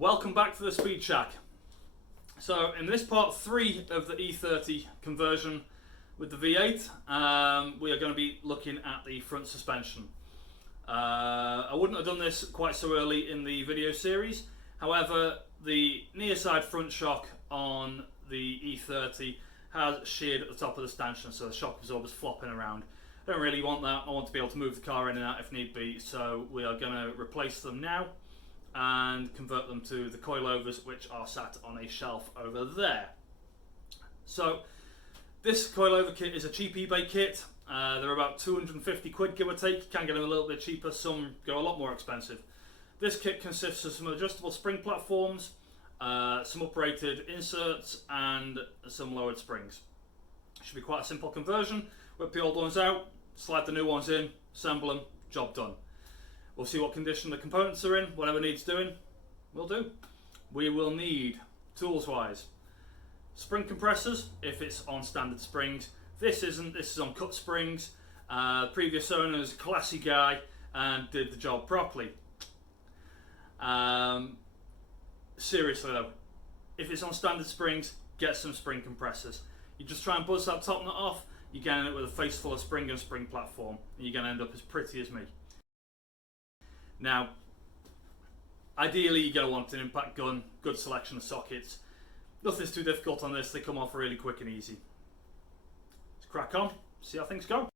welcome back to the Speed Shack. So in this part 3 of the E30 conversion with the V8, we are going to be looking at the front suspension. I wouldn't have done this quite so early in the video series, however the near side front shock on the E30 has sheared at the top of the stanchion, so the shock absorber's flopping around. I don't really want that. I want to be able to move the car in and out if need be, so we are going to replace them now and convert them to the coilovers, which are sat on a shelf over there. So this coilover kit is a cheap eBay kit. They're about 250 quid, give or take. You can get them a little bit cheaper, some go a lot more expensive. This kit consists of some adjustable spring platforms, some uprated inserts and some lowered springs. Should be quite a simple conversion. Whip the old ones out, slide the new ones in, assemble them, job done. We'll see what condition the components are in, whatever needs doing, we'll do. We will need, tools wise, spring compressors if it's on standard springs. This isn't, this is on cut springs. Previous owner's a classy guy and did the job properly. Seriously though, if it's on standard springs, get some spring compressors. You just try and buzz that top nut off, you're going to end up with a face full of spring and spring platform, and you're going to end up as pretty as me. Now, ideally you're going to want an impact gun, good selection of sockets. Nothing's too difficult on this, they come off really quick and easy. Let's crack on, see how things go.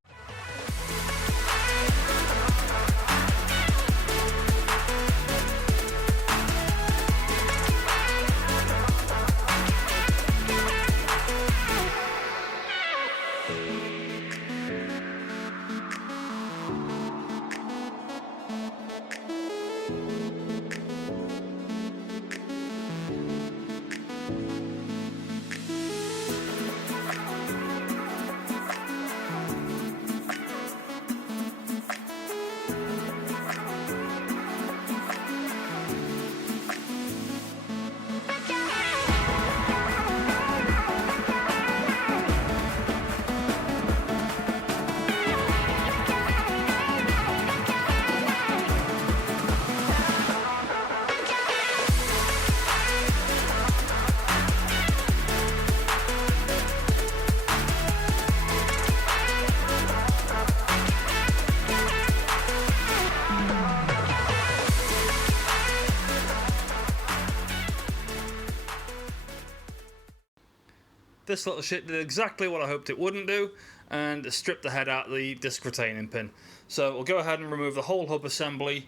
This little shit did exactly what I hoped it wouldn't do and stripped the head out of the disc retaining pin. So we'll go ahead and remove the whole hub assembly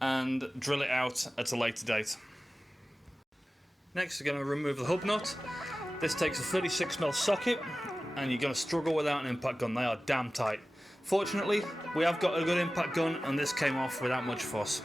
and drill it out at a later date. Next we're going to remove the hub nut. This takes a 36mm socket and you're going to struggle without an impact gun. They are damn tight. Fortunately we have got a good impact gun and this came off without much fuss.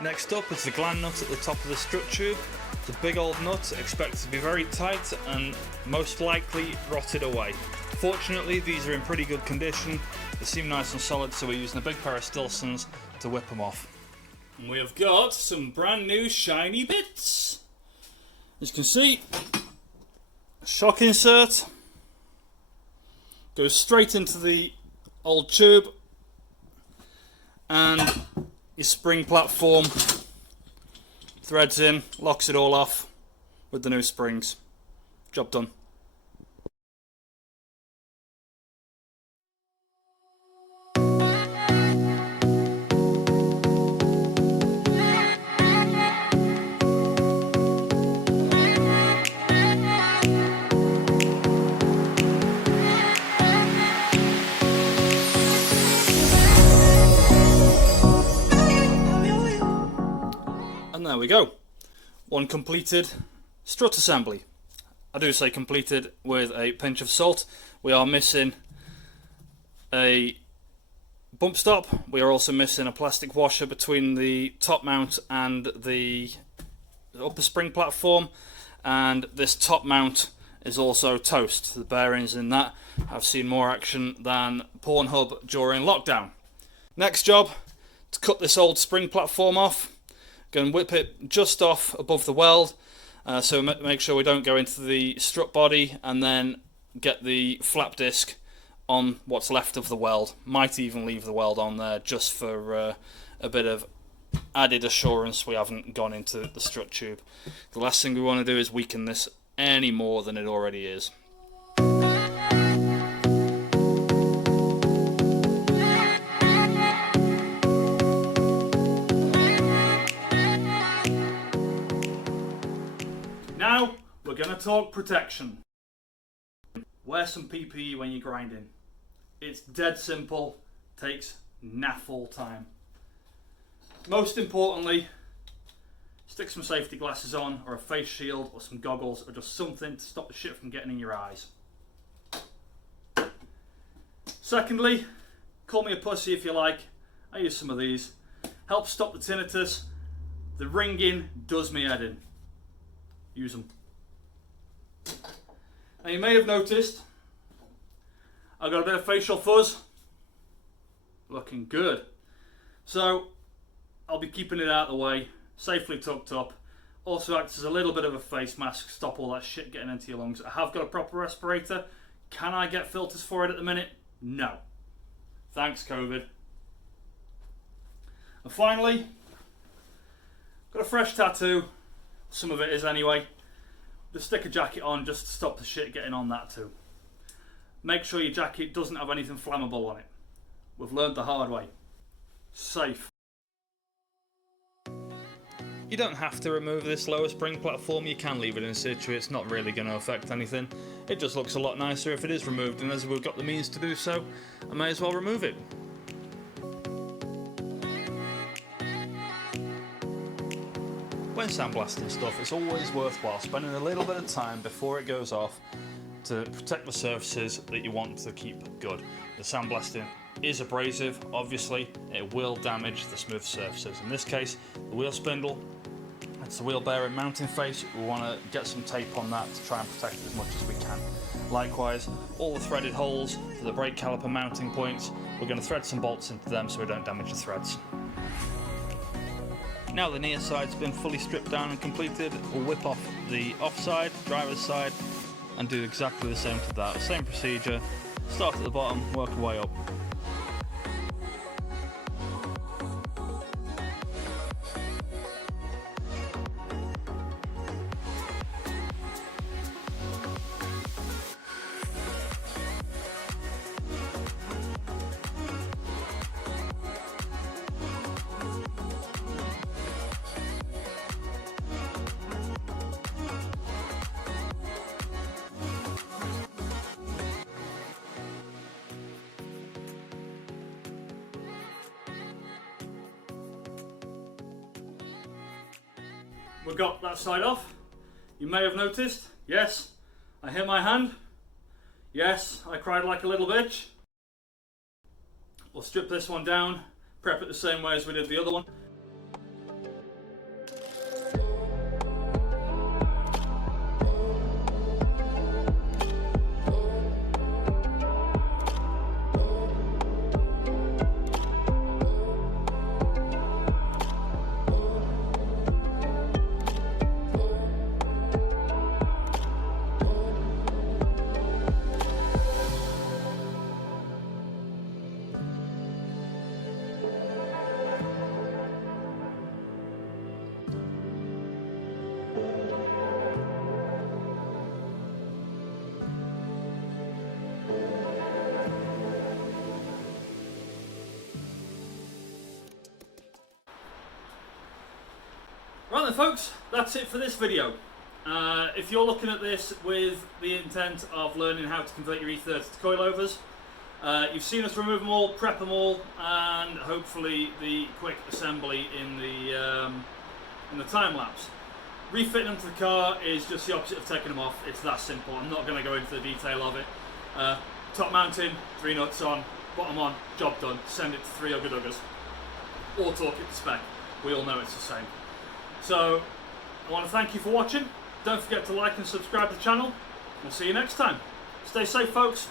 Next up is the gland nut at the top of the strut tube. It's a big old nut, expected to be very tight and most likely rotted away. Fortunately these are in pretty good condition, they seem nice and solid, so we're using a big pair of Stilsons to whip them off. And we have got some brand new shiny bits. As you can see, shock insert goes straight into the old tube and your spring platform threads in, locks it all off with the new springs. Job done. And there we go. One completed strut assembly. I do say completed with a pinch of salt. We are missing a bump stop. We are also missing a plastic washer between the top mount and the upper spring platform, and this top mount is also toast. The bearings in that have seen more action than Pornhub during lockdown. Next job, to cut this old spring platform off. Go and whip it just off above the weld, so make sure we don't go into the strut body, and then get the flap disc on what's left of the weld. Might even leave the weld on there just for a bit of added assurance we haven't gone into the strut tube. The last thing we want to do is weaken this any more than it already is. Now we're going to talk protection. Wear some PPE when you're grinding. It's dead simple, takes naff all time. Most importantly, stick some safety glasses on, or a face shield, or some goggles, or just something to stop the shit from getting in your eyes. Secondly, call me a pussy if you like. I use some of these. Help stop the tinnitus. The ringing does me head in. Use them. Now you may have noticed I've got a bit of facial fuzz. Looking good. So I'll be keeping it out of the way, safely tucked up. Also acts as a little bit of a face mask, stop all that shit getting into your lungs. I have got a proper respirator. Can I get filters for it at the minute? No. Thanks, COVID. And finally, got a fresh tattoo. Some of it is anyway. Just stick a jacket on just to stop the shit getting on that too. Make sure your jacket doesn't have anything flammable on it. We've learned the hard way. Safe. You don't have to remove this lower spring platform, you can leave it in situ, it's not really going to affect anything. It just looks a lot nicer if it is removed, and as we've got the means to do so, I may as well remove it. When sandblasting stuff, it's always worthwhile spending a little bit of time before it goes off to protect the surfaces that you want to keep good. The sandblasting is abrasive, obviously, it will damage the smooth surfaces. In this case, the wheel spindle, it's the wheel bearing mounting face. We want to get some tape on that to try and protect it as much as we can. Likewise, all the threaded holes for the brake caliper mounting points, we're going to thread some bolts into them so we don't damage the threads. Now the near side's been fully stripped down and completed, we'll whip off the offside, driver's side, and do exactly the same to that. Same procedure, start at the bottom, work our way up. We've got that side off. You may have noticed, yes, I hit my hand. Yes, I cried like a little bitch. We'll strip this one down, prep it the same way as we did the other one. Right then folks, that's it for this video. If you're looking at this with the intent of learning how to convert your E30 to coilovers, you've seen us remove them all, prep them all, and hopefully the quick assembly in the time lapse. Refitting them to the car is just the opposite of taking them off. It's that simple. I'm not going to go into the detail of it. Top mounting, 3 nuts on, bottom on, job done. Send it to 3 Ugga Duggers. Or talk it to spec. We all know it's the same. So, I want to thank you for watching. Don't forget to like and subscribe to the channel. We'll see you next time. Stay safe, folks.